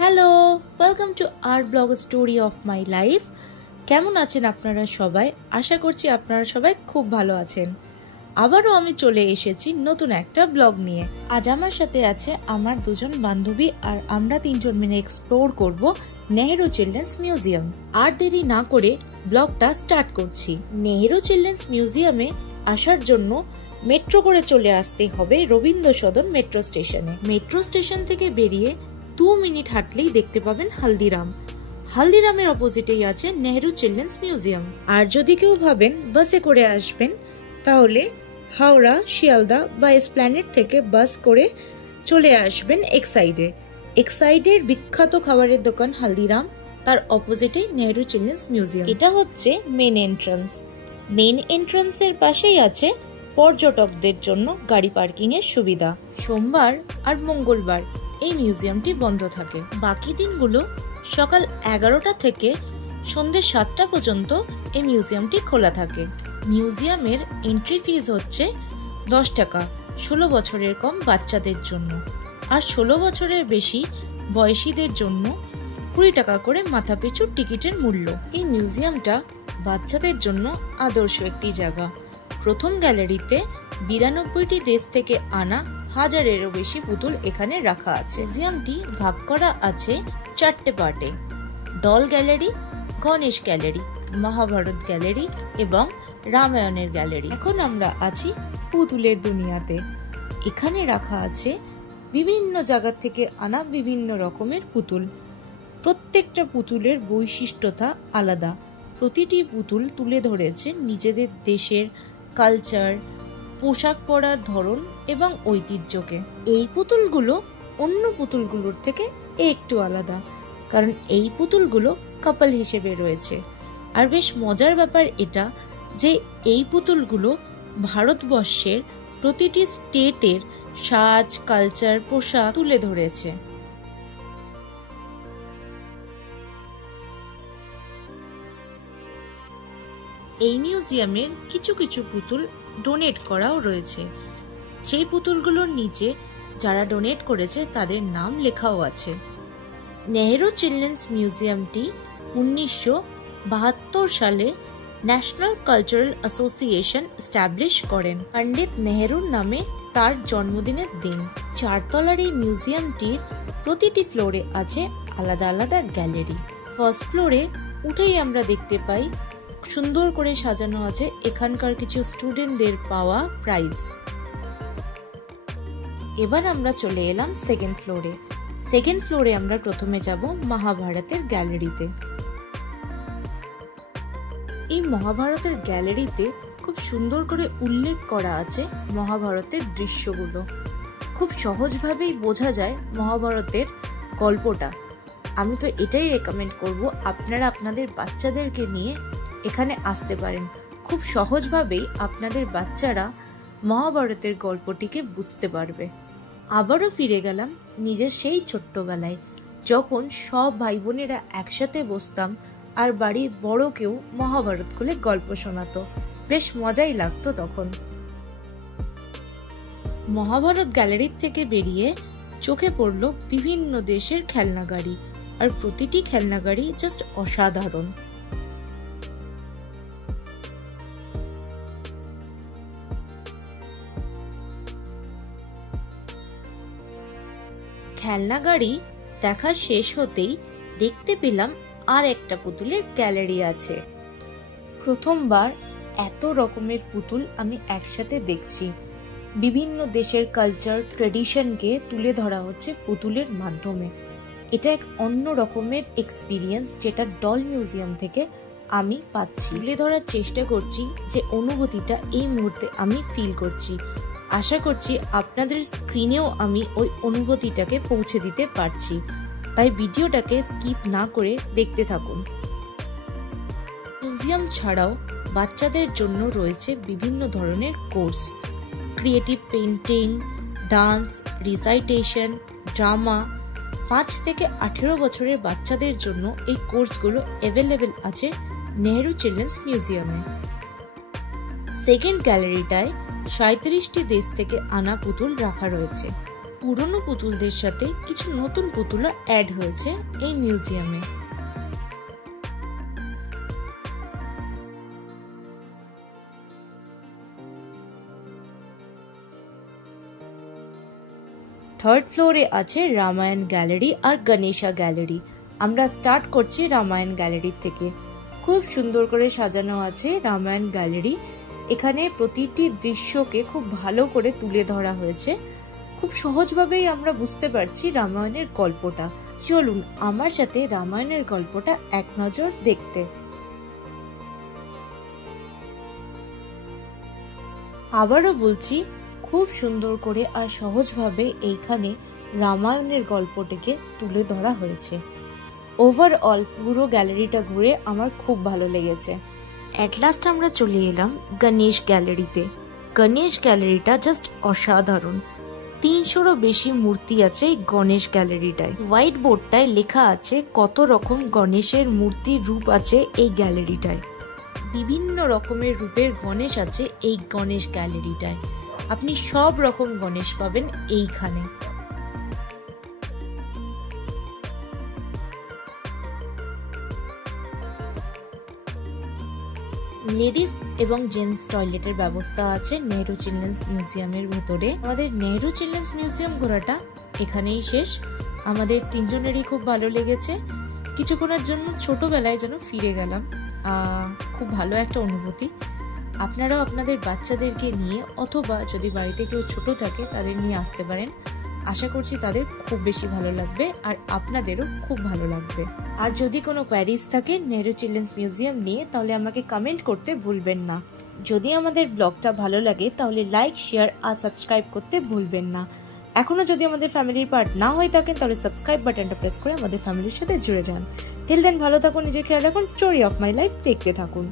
Hello, welcome to our blog story of my life. কেমন আছেন আপনারা সবাই? আশা করছি আপনারা সবাই খুব ভালো আছেন। আবারও আমি চলে এসেছি নতুন একটা ব্লগ নিয়ে। আজ আমার সাথে আছে আমার দুজন বান্ধবী আর আমরা তিনজন মিলে এক্সপ্লোর করব নেহেরু চিলড্রেন্স মিউজিয়াম। আর দেরি না করে ব্লগটা স্টার্ট করছি। নেহেরু চিলড্রেন্স মিউজিয়ামে আসার জন্য মেট্রো করে চলে আসতে হবে রবীন্দ্র সদন মেট্রো স্টেশনে। মেট্রো স্টেশন থেকে বেরিয়ে 2 মিনিট হাঁটলেই দেখতে পাবেন হালদিরাম। হালদিরামের অপোজিটেই আছে নেহেরু চিলড্রেন্স মিউজিয়াম। আর যদি কেউ ভাবেন বাসে করে আসবেন, তাহলে হাওড়া, শিয়ালদা বা এসপ্ল্যানেড থেকে বাস করে চলে আসবেন এক্সাইডে। এক্সাইডের বিখ্যাত খাবারের দোকান হালদিরাম, তার অপোজিটে নেহেরু চিলড্রেন্স মিউজিয়াম। এটা হচ্ছে মেন এন্ট্রান্স। মেন এন্ট্রান্সের পাশেই আছে পর্যটকদের জন্য গাড়ি পার্কিং এর সুবিধা। সোমবার আর মঙ্গলবার এই মিউজিয়ামটি বন্ধ থাকে। বাকি দিনগুলো সকাল 11টা থেকে সন্ধ্যে 7টা পর্যন্ত এই মিউজিয়ামটি খোলা থাকে। মিউজিয়ামের এন্ট্রি ফিজ হচ্ছে 10 টাকা 16 বছরের কম বাচ্চাদের জন্য, আর 16 বছরের বেশি বয়সীদের জন্য 20 টাকা করে মাথাপিছু টিকিটের মূল্য। এই মিউজিয়ামটা বাচ্চাদের জন্য আদর্শ একটি জায়গা। প্রথম গ্যালারিতে 92টি দেশ থেকে আনা 1000-এরও বেশি পুতুল এখানে রাখা আছে। মিউজিয়ামটি ভাগ করা আছে 4টে পার্টে: doll gallery, Ganesh gallery, Mahabharat gallery এবং রামায়ণের গ্যালারি। এখন আমরা আছি পুতুলের দুনিয়াতে। এখানে রাখা আছে বিভিন্ন জায়গা থেকে আনা বিভিন্ন রকমের পুতুল। প্রত্যেকটা পুতুলের বৈশিষ্ট্যতা আলাদা। প্রতিটি পুতুল তুলে ধরেছে নিজেদের দেশের কালচার, পোশাক পরার ধরন এবং ঐতিহ্যকে। এই পুতুলগুলো অন্য পুতুলগুলোর থেকে একটু আলাদা, কারণ এই পুতুলগুলো কাপল হিসেবে রয়েছে। আর বেশ মজার ব্যাপার এটা যে এই পুতুলগুলো ভারতবর্ষের প্রতিটি স্টেটের সাজ, কালচার, পোশাক তুলে ধরেছে। এই মিউজিয়ামের কিছু কিছু পুতুল ডোনেট করাও রয়েছে। সেই পুতুলগুলোর নিচে যারা ডোনেট করেছে তাদের নাম লেখাও আছে। নেহেরু চিলড্রেন্স মিউজিয়ামটি 1972 সালে ন্যাশনাল কালচারাল অ্যাসোসিয়েশন এস্টাবলিশ করেন পণ্ডিত নেহেরুর নামে তার জন্মদিনের দিন। 4 তলার এই মিউজিয়ামটির প্রতিটি ফ্লোরে আছে আলাদা আলাদা গ্যালারি। ফার্স্ট ফ্লোরে উঠেই আমরা দেখতে পাই সুন্দর করে সাজানো আছে এখানকার কিছু স্টুডেন্টদের পাওয়া প্রাইজ। এবার আমরা চলে এলাম সেকেন্ড ফ্লোরে। সেকেন্ড ফ্লোরে আমরা প্রথমে যাব মহাভারতের গ্যালারিতে। এই মহাভারতের গ্যালারিতে খুব সুন্দর করে উল্লেখ করা আছে মহাভারতের দৃশ্যগুলো। খুব সহজভাবেই বোঝা যায় মহাভারতের গল্পটা। আমি তো এটাই রেকমেন্ড করব আপনারা আপনাদের বাচ্চাদেরকে নিয়ে এখানে আসতে পারেন। খুব সহজভাবেই আপনাদের বাচ্চারা মহাভারতের গল্পটিকে বুঝতে পারবে। আবারও ফিরে গেলাম নিজের সেই ছোট্টবেলায়, যখন সব ভাই বোনেরা একসাথে বসতাম আর বাড়ির বড় কেউ মহাভারত খুলে গল্প শোনাতো। বেশ মজাই লাগতো তখন। মহাভারত গ্যালারির থেকে বেরিয়ে চোখে পড়লো বিভিন্ন দেশের খেলনা গাড়ি, আর প্রতিটি খেলনা গাড়ি জাস্ট অসাধারণ। খেলনা গাড়ি দেখা শেষ হতেই দেখতে পেলাম আর একটা পুতুলের গ্যালারি আছে। প্রথমবার এত রকমের পুতুল আমি একসাথে দেখছি। বিভিন্ন দেশের কালচার, ট্রেডিশনকে তুলে ধরা হচ্ছে পুতুলের মাধ্যমে। এটা এক অন্য রকমের এক্সপিরিয়েন্স, যেটা ডল মিউজিয়াম থেকে আমি পাচ্ছি। তুলে ধরার চেষ্টা করছি যে অনুভূতিটা এই মুহূর্তে আমি ফিল করছি। আশা করছি আপনাদের স্ক্রিনেও আমি ওই অনুভূতিটাকে পৌঁছে দিতে পারছি। তাই ভিডিওটাকে স্কিপ না করে দেখতে থাকুন। মিউজিয়াম ছাড়াও বাচ্চাদের জন্য রয়েছে বিভিন্ন ধরনের course: creative painting, dance, recitation, drama. 5 থেকে 18 বছরের বাচ্চাদের জন্য এই কোর্সগুলো অ্যাভেলেবেল আছে নেহেরু চিলড্রেন্স মিউজিয়ামে। সেকেন্ড গ্যালারিটায় 37টি দেশ থেকে আনা পুতুল রাখা রয়েছে। পুরনো পুতুলদের সাথে কিছু নতুন পুতুলও অ্যাড হয়েছে এই মিউজিয়ামে। থার্ড ফ্লোরে আছে রামায়ণ গ্যালারি আর গণেশা গ্যালারি। আমরা স্টার্ট করছি রামায়ণ গ্যালারি থেকে। খুব সুন্দর করে সাজানো আছে রামায়ণ গ্যালারি। এখানে প্রতিটি দৃশ্যকে খুব ভালো করে তুলে ধরা হয়েছে। খুব সহজভাবেই আমরা বুঝতে পারছি রামায়ণের গল্পটা। চলুন আমার সাথে রামায়ণের গল্পটা এক নজর দেখতে। আবারও বলছি, খুব সুন্দর করে আর সহজভাবে এইখানে রামায়ণের গল্পটিকে তুলে ধরা হয়েছে। ওভারঅল পুরো গ্যালারিটা ঘুরে আমার খুব ভালো লেগেছে। অ্যাট লাস্ট আমরা চলে এলাম গণেশ গ্যালারিতে। গণেশ গ্যালারিটা জাস্ট অসাধারণ। 300রও বেশি মূর্তি আছে এই গণেশ গ্যালারিটায়। হোয়াইট বোর্ডটায় লেখা আছে কত রকম গণেশের মূর্তির রূপ আছে এই গ্যালারিটায়। বিভিন্ন রকমের রূপের গণেশ আছে এই গণেশ গ্যালারিটায়। আপনি সব রকম গণেশ পাবেন এইখানে। লেডিস এবং জেন্টস টয়লেটের ব্যবস্থা আছে নেহেরু চিলড্রেন্স মিউজিয়ামের ভেতরে। আমাদের নেহেরু চিলড্রেন্স মিউজিয়াম ঘোরাটা এখানেই শেষ। আমাদের তিনজনেরই খুব ভালো লেগেছে। কিছুক্ষণের জন্য ছোটবেলায় যেন ফিরে গেলাম। খুব ভালো একটা অনুভূতি। আপনারাও আপনাদের বাচ্চাদেরকে নিয়ে অথবা যদি বাড়িতে কেউ ছোট থাকে তাদের নিয়ে আসতে পারেন। আশা করছি তাদের খুব বেশি ভালো লাগবে আর আপনাদেরও খুব ভালো লাগবে। আর যদি কোনো কোয়ারিজ থাকে নেহেরু চিলড্রেন্স মিউজিয়াম নিয়ে তাহলে আমাকে কমেন্ট করতে ভুলবেন না। যদি আমাদের ব্লগটা ভালো লাগে তাহলে লাইক, শেয়ার আর সাবস্ক্রাইব করতে ভুলবেন না। এখনো যদি আমাদের ফ্যামিলির পার্ট না হয়ে থাকেন তাহলে সাবস্ক্রাইব বাটনটা প্রেস করে আমাদের ফ্যামিলির সাথে জুড়ে যান। টিল দেন ভালো থাকুন, নিজের খেয়াল রাখুন। স্টোরি অফ মাই লাইফ দেখতে থাকুন।